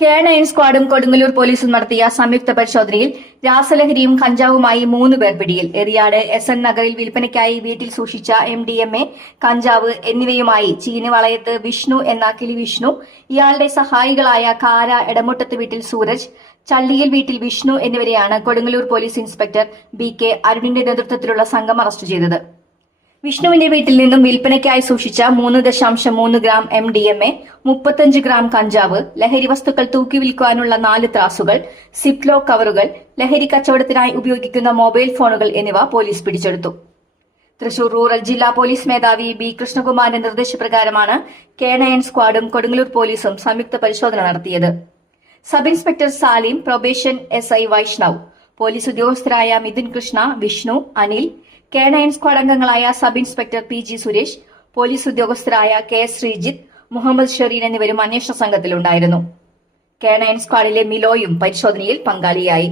K nine സ്ക്വാഡും കൊടുങ്ങല്ലൂർ പോലീസും നടത്തിയ സംയുക്ത പരിശോധനയിൽ രാസലഹരിയും കഞ്ചാവുമായി മൂന്ന് പേർ പിടിയിൽ. എറിയാട് എസ് എൻ നഗറിൽ വിൽപ്പനയ്ക്കായി വീട്ടിൽ സൂക്ഷിച്ച എം ഡി എം എ കഞ്ചാവ് എന്നിവയുമായി ചീനിവളയത്ത് വിഷ്ണു എന്ന കിളി വിഷ്ണു ഇയാളുടെ സഹായികളായ കാര എടമുട്ടത്ത് വീട്ടിൽ സൂരജ് ചള്ളിയിൽ വീട്ടിൽ വിഷ്ണു എന്നിവരെയാണ് Kodungallur police inspector B K അരുണിന്റെ നേതൃത്വത്തിലുള്ള സംഘം അറസ്റ്റ് ചെയ്തത്. വിഷ്ണുവിന്റെ വീട്ടിൽ നിന്നും വിൽപ്പനയ്ക്കായി സൂക്ഷിച്ച മൂന്ന് ദശാംശം മൂന്ന് gram M D M A മുപ്പത്തഞ്ച് ഗ്രാം കഞ്ചാവ് ലഹരി വസ്തുക്കൾ തൂക്കി വിൽക്കാനുള്ള നാല് ത്രാസുകൾ സിപ്ലോ കവറുകൾ ലഹരി കച്ചവടത്തിനായി ഉപയോഗിക്കുന്ന മൊബൈൽ ഫോണുകൾ എന്നിവ പോലീസ് പിടിച്ചെടുത്തു. തൃശൂർ റൂറൽ ജില്ലാ പോലീസ് മേധാവി ബി കൃഷ്ണകുമാറിന്റെ നിർദ്ദേശപ്രകാരമാണ് കെ നയൻ സ്ക്വാഡും കൊടുങ്ങല്ലൂർ പോലീസും സംയുക്ത പരിശോധന നടത്തിയത്. Sub inspector Salim probation S I Vaishnav. Police ഉദ്യോഗസ്ഥരായ Mithun Krishna Vishnu Anil K nine squad അംഗങ്ങളായ sub inspector P G Suresh police ഉദ്യോഗസ്ഥരായ K Sreejith Muhammad Shereen എന്നിവരും അന്വേഷണ സംഘത്തിലുണ്ടായിരുന്നു. കെ നയൻ സ്ക്വാഡിലെ മിലോയും പരിശോധനയിൽ പങ്കാളിയായി.